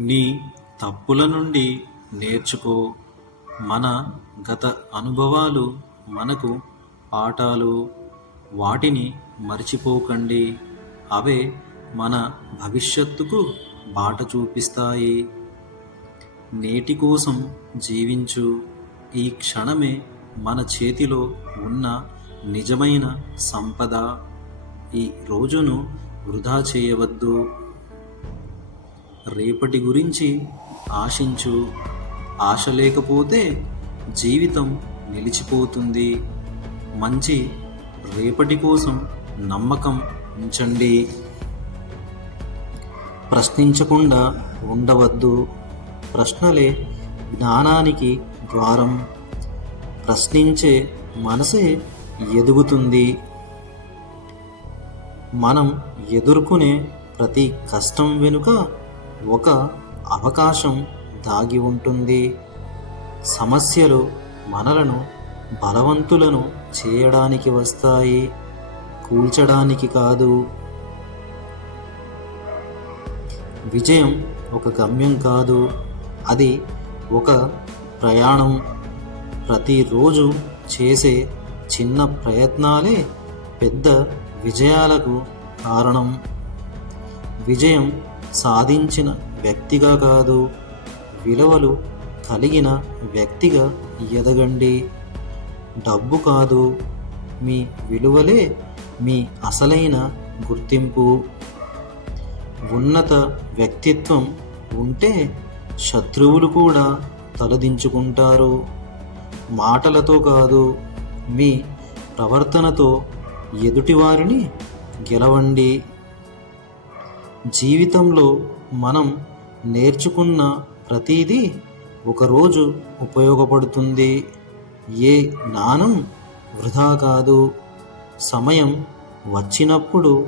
నీ తప్పుల నుండి నేర్చుకో. మన గత అనుభవాలు మనకు పాఠాలు. వాటిని మర్చిపోకండి. అవే మన భవిష్యత్తుకు బాట చూపిస్తాయి. నేటి కోసం జీవించు. ఈ క్షణమే మన చేతిలో ఉన్న నిజమైన సంపద. ఈ రోజును వృధా చేయవద్దు. రేపటి గురించి ఆశించు. ఆశ లేకపోతే జీవితం నిలిచిపోతుంది. మంచి రేపటి కోసం నమ్మకం ఉంచండి. ప్రశ్నించకుండా ఉండవద్దు. ప్రశ్నలే జ్ఞానానికి ద్వారం. ప్రశ్నించే మనసే ఎదుగుతుంది. మనం ఎదుర్కొనే ప్రతి కష్టం వెనుక ఒక అవకాశం దాగి ఉంటుంది. సమస్యలు మనలను బలవంతులను చేయడానికి వస్తాయి, కూల్చడానికి కాదు. విజయం ఒక గమ్యం కాదు, అది ఒక ప్రయాణం. ప్రతిరోజు చేసే చిన్న ప్రయత్నాలే పెద్ద విజయాలకు కారణం. విజయం సాధించిన వ్యక్తిగా కాదు, విలువలు కలిగిన వ్యక్తిగా ఎదగండి. డబ్బు కాదు, మీ విలువలే మీ అసలైన గుర్తింపు. ఉన్నత వ్యక్తిత్వం ఉంటే శత్రువులు కూడా తలదించుకుంటారు. మాటలతో కాదు, మీ ప్రవర్తనతో ఎదుటివారిని గెలవండి. జీవితంలో మనం నేర్చుకున్న ప్రతిదీ ఒకరోజు ఉపయోగపడుతుంది. ఏ జ్ఞానం వృధా కాదు. సమయం వచ్చినప్పుడు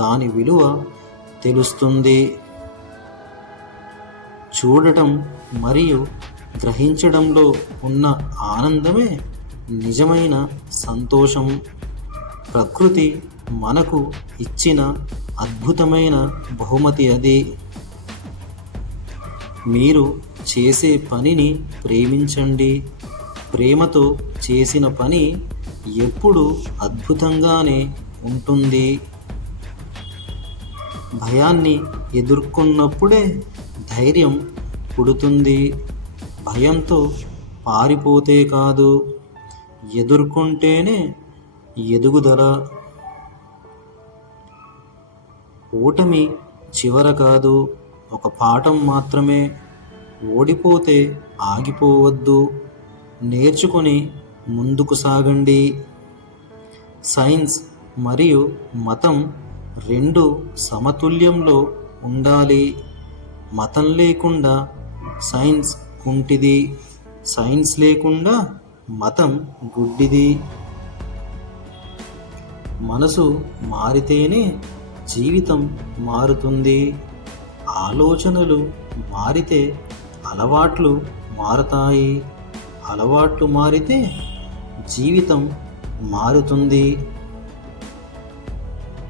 దాని విలువ తెలుస్తుంది. చూడటం మరియు గ్రహించడంలో ఉన్న ఆనందమే నిజమైన సంతోషం. ప్రకృతి మనకు ఇచ్చిన అద్భుతమైన బహుమతి అది. మీరు చేసే పనిని ప్రేమించండి. ప్రేమతో చేసిన పని ఎప్పుడు అద్భుతంగానే ఉంటుంది. భయాన్ని ఎదుర్కొన్నప్పుడే ధైర్యం పుడుతుంది. భయంతో పారిపోతే కాదు, ఎదుర్కొంటేనే ఎదుగుదల. ఓటమి చివర కాదు, ఒక పాఠం మాత్రమే. ఓడిపోతే ఆగిపోవద్దు, నేర్చుకొని ముందుకు సాగండి. సైన్స్ మరియు మతం రెండు సమతుల్యంలో ఉండాలి. మతం లేకుండా సైన్స్ కుంటిది, సైన్స్ లేకుండా మతం గుడ్డిది. మనసు మారితేనే జీవితం మారుతుంది. ఆలోచనలు మారితే అలవాట్లు మారతాయి. అలవాట్లు మారితే జీవితం మారుతుంది.